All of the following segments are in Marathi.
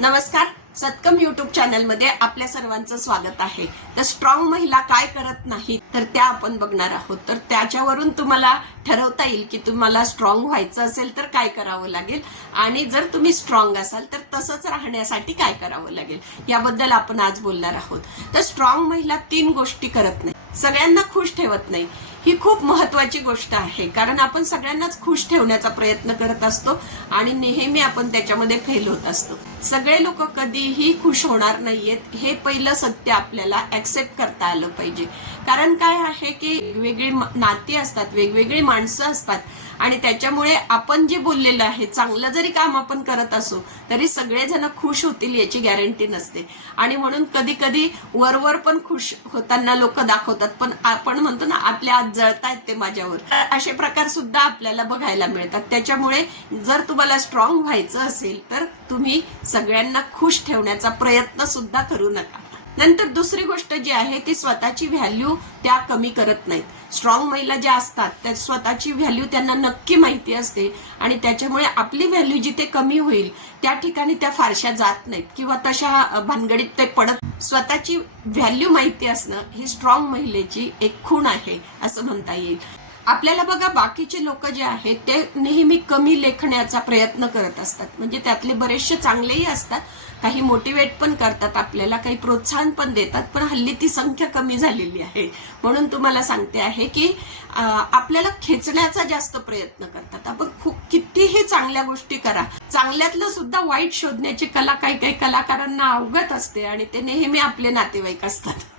नमस्कार. सत्कम यूट्यूब चॅनल मध्ये आपल्या सर्वांचं स्वागत आहे. तर स्ट्रॉंग महिला काय करत नाही तर त्या आपण बघणार आहोत. तर त्याच्यावरून तुम्हाला ठरवता येईल की तुम्हाला स्ट्रॉंग व्हायचं असेल तर काय करावं लागेल आणि जर तुम्ही स्ट्रॉंग असाल तर तसंच राहण्यासाठी काय करावं लागेल याबद्दल आपण आज बोलणार आहोत. तर स्ट्रॉंग महिला 3 गोष्टी करत नाही. सगळ्यांना खुश ठेवत नाही. ही खूप महत्वाची गोष्ट आहे, कारण आपण सगळ्यांनाच खुश ठेवण्याचा प्रयत्न करत असतो आणि नेहमी आपण त्याच्यामध्ये फेल होत असतो. सगळे लोक कधीही खुश होणार नाहीयेत हे पहिलं सत्य आपल्याला ऍक्सेप्ट करता आलं पाहिजे. कारण काय आहे की वेगवेगळी नाती असतात, वेगवेगळी माणसं असतात आणि त्याच्यामुळे आपण जे बोललेलं आहे, चांगलं जरी काम आपण करत असो तरी सगळेजण खुश होतील याची गॅरंटी नसते. आणि म्हणून कधी कधी वरवर पण खुश होताना लोक दाखवतात, पण आपण म्हणतो ना आपल्या आत जळतायत ते माझ्यावर, असे प्रकार सुद्धा आपल्याला बघायला मिळतात. त्याच्यामुळे जर तुम्हाला स्ट्रॉंग व्हायचं असेल तर तुम्ही सगळ्यांना खुश ठेवण्याचा प्रयत्न सुद्धा करू नका. नंतर दुसरी गोष्ट जी आहे ती स्वतःची व्हॅल्यू त्या कमी करत नाहीत. स्ट्रॉंग महिला ज्या असतात त्या स्वतःची व्हॅल्यू त्यांना नक्की माहिती असते आणि त्याच्यामुळे आपली व्हॅल्यू जिथे कमी होईल त्या ठिकाणी त्या फारशा जात नाहीत किंवा तशा भानगडीत ते पडत. स्वतःची व्हॅल्यू माहिती असणं ही स्ट्रॉंग महिलेची एक खूण आहे असं म्हणता येईल. आपल्याला बघा, बाकीचे लोक जे आहेत ते नेहमी कमी लेखण्याचा प्रयत्न करत असतात. म्हणजे त्यातले बरेचसे चांगलेही असतात, काही मोटिवेट पण करतात आपल्याला, काही प्रोत्साहन पण देतात, पण हल्ली ती संख्या कमी झालेली आहे. म्हणून तुम्हाला सांगते आहे की आपल्याला खेचण्याचा जास्त प्रयत्न करतात. आपण खूप कितीही चांगल्या गोष्टी करा, चांगल्यातलं सुद्धा वाईट शोधण्याची कला काही काही कलाकारांना अवगत असते आणि ते नेहमी आपले नातेवाईक असतात.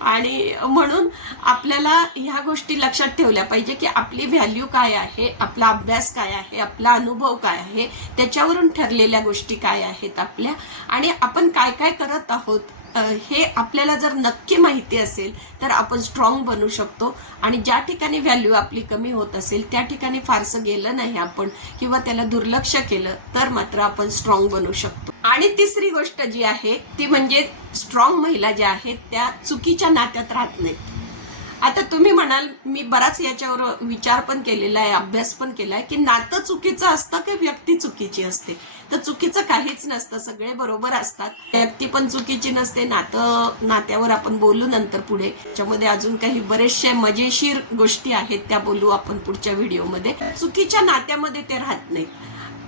आणि म्हणून आपल्याला ह्या गोष्टी लक्षात ठेवल्या पाहिजे की आपली व्हॅल्यू काय आहे, आपला अभ्यास काय आहे, आपला अनुभव काय आहे, त्याच्यावरून ठरलेल्या गोष्टी काय आहेत आपल्या, आणि आपण काय काय करत आहोत हे आपल्याला जर नक्की माहिती असेल तर आपण स्ट्रॉंग बनू शकतो. आणि ज्या ठिकाणी व्हॅल्यू आपली कमी होत असेल त्या ठिकाणी फारसं गेलं नाही आपण किंवा त्याला दुर्लक्ष केलं तर मात्र आपण स्ट्रॉंग बनू शकतो. आणि तिसरी गोष्ट जी आहे ती म्हणजे स्ट्रॉंग महिला ज्या आहेत त्या चुकीच्या नात्यात राहत नाहीत. आता तुम्ही म्हणाल, मी बराच याच्यावर विचार पण केलेला आहे, अभ्यास पण केलाय की नातं चुकीचं असतं की व्यक्ती चुकीची असते. तर चुकीचं काहीच नसतं, सगळे बरोबर असतात. व्यक्ती पण चुकीची नसते. नात्यावर आपण बोलू नंतर पुढे, त्याच्यामध्ये अजून काही बरेचशे मजेशीर गोष्टी आहेत त्या बोलू आपण पुढच्या व्हिडिओमध्ये. चुकीच्या नात्यामध्ये ते राहत नाहीत.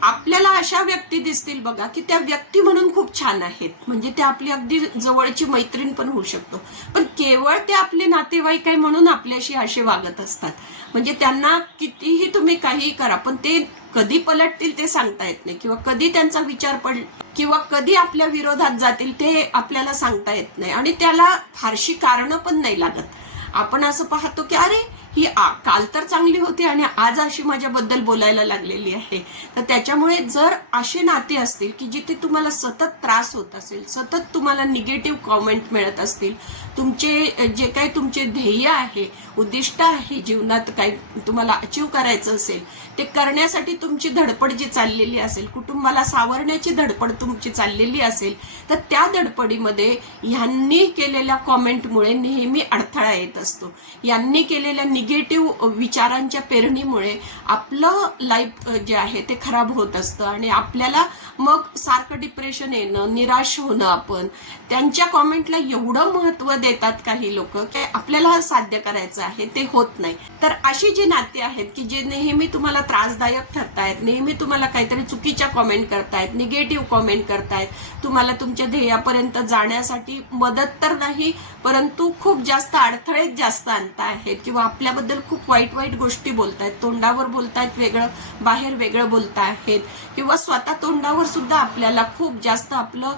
आपल्याला अशा व्यक्ती दिसतील बघा की त्या व्यक्ती म्हणून खूप छान आहेत, म्हणजे ते आपली अगदी जवळची मैत्रीण पण होऊ शकतो, पण केवळ ते आपले नातेवाईक आहे म्हणून आपल्याशी असे वागत असतात. म्हणजे त्यांना कितीही तुम्ही काही करा पण ते कधी पलटतील ते सांगता येत नाही, किंवा कधी त्यांचा विचार पड किंवा कधी आपल्या विरोधात जातील ते आपल्याला सांगता येत नाही. आणि त्याला फारशी कारणं पण नाही लागत. आपण असं पाहतो की अरे ही काल तर चांगली होती आणि आज अशी माझ्याबद्दल बोलायला लागलेली आहे. तर त्याच्यामुळे जर असे नाते असतील की जिथे तुम्हाला सतत त्रास होत असेल, सतत तुम्हाला निगेटिव्ह कॉमेंट मिळत असतील, तुमचे जे काही तुमचे ध्येय आहे, उद्दिष्ट आहे, जीवनात काही तुम्हाला अचीव करायचं असेल, ते करण्यासाठी तुमची धडपड जी चाललेली असेल, कुटुंबाला सावरण्याची धडपड तुमची चाललेली असेल, तर त्या धडपडीमध्ये ह्यांनी केलेल्या कॉमेंटमुळे नेहमी अडथळा येत असतो. यांनी केलेल्या निगेटिव्ह विचारांच्या पेरणीमुळे आपलं लाईफ जे आहे ते खराब होत असतं आणि आपल्याला मग सारखं डिप्रेशन येणं, निराश होणं. आपण त्यांच्या कॉमेंटला एवढं महत्व देतात काही लोक की आपल्याला साध्य करायचं आहे ते होत नाही. तर अशी जी नाती आहेत की जे नेहमी तुम्हाला त्रासदायक ठरतायत, नेहमी तुम्हाला काहीतरी चुकीच्या कॉमेंट करतायत, निगेटिव्ह कॉमेंट करतायत, तुम्हाला तुमच्या ध्येयापर्यंत जाण्यासाठी मदत तर नाही परंतु खूप जास्त अडथळे जास्त आणत आहेत, किंवा आपल्याबद्दल खूप वाईट वाईट गोष्टी बोलतायत, तोंडावर बोलतायत वेगळं, बाहेर वेगळं बोलतायत, किंवा स्वतः तोंडावर सुद्धा आपल्याला खूप जास्त आपलं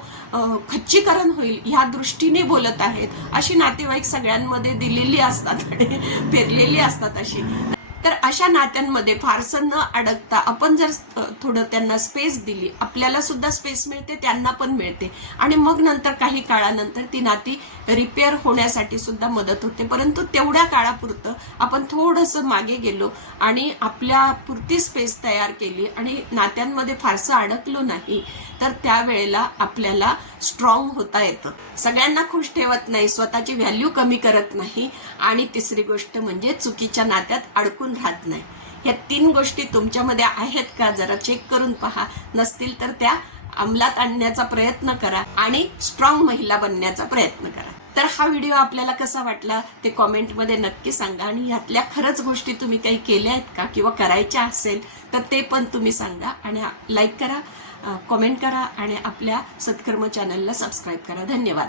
खच्चीकरण होईल ह्या दृष्टीने बोलत आहेत, अशी नातेवाईक सगळ्यांमध्ये दिलेली असतात आणि पेरलेली असतात अशी. तर अशा नात्यांमध्ये फारसं न अडकता आपण जर थोडं त्यांना स्पेस दिली, आपल्याला सुद्धा स्पेस मिळते, त्यांना पण मिळते, आणि मग नंतर काही काळानंतर ती नाती रिपेअर होण्यासाठी सुद्धा मदत होते. परंतु तेवढ्या काळापुरतं आपण थोडंसं मागे गेलो आणि आपल्या पुरती स्पेस तयार केली आणि नात्यांमध्ये फारसं अडकलो नाही, तर त्यावेळेला आपल्याला स्ट्रॉंग होता येतं. सगळ्यांना खुश ठेवत नाही, स्वतःची व्हॅल्यू कमी करत नाही, आणि तिसरी गोष्ट म्हणजे चुकीच्या नात्यात अडकून राहत नाही. या 3 गोष्टी तुमच्यामध्ये आहेत का जरा चेक करून पहा. नसतील तर त्या अंमलात आणण्याचा प्रयत्न करा आणि स्ट्रॉंग महिला बनण्याचा प्रयत्न करा. तर हा व्हिडिओ आपल्याला कसा वाटला ते कॉमेंटमध्ये नक्की सांगा आणि ह्यातल्या खरंच गोष्टी तुम्ही काही केल्या आहेत का किंवा करायच्या असेल तर ते पण तुम्ही सांगा. आणि लाईक करा, कमेंट करा आणि आपल्या सत्कर्म चॅनलला सबस्क्राईब करा. धन्यवाद.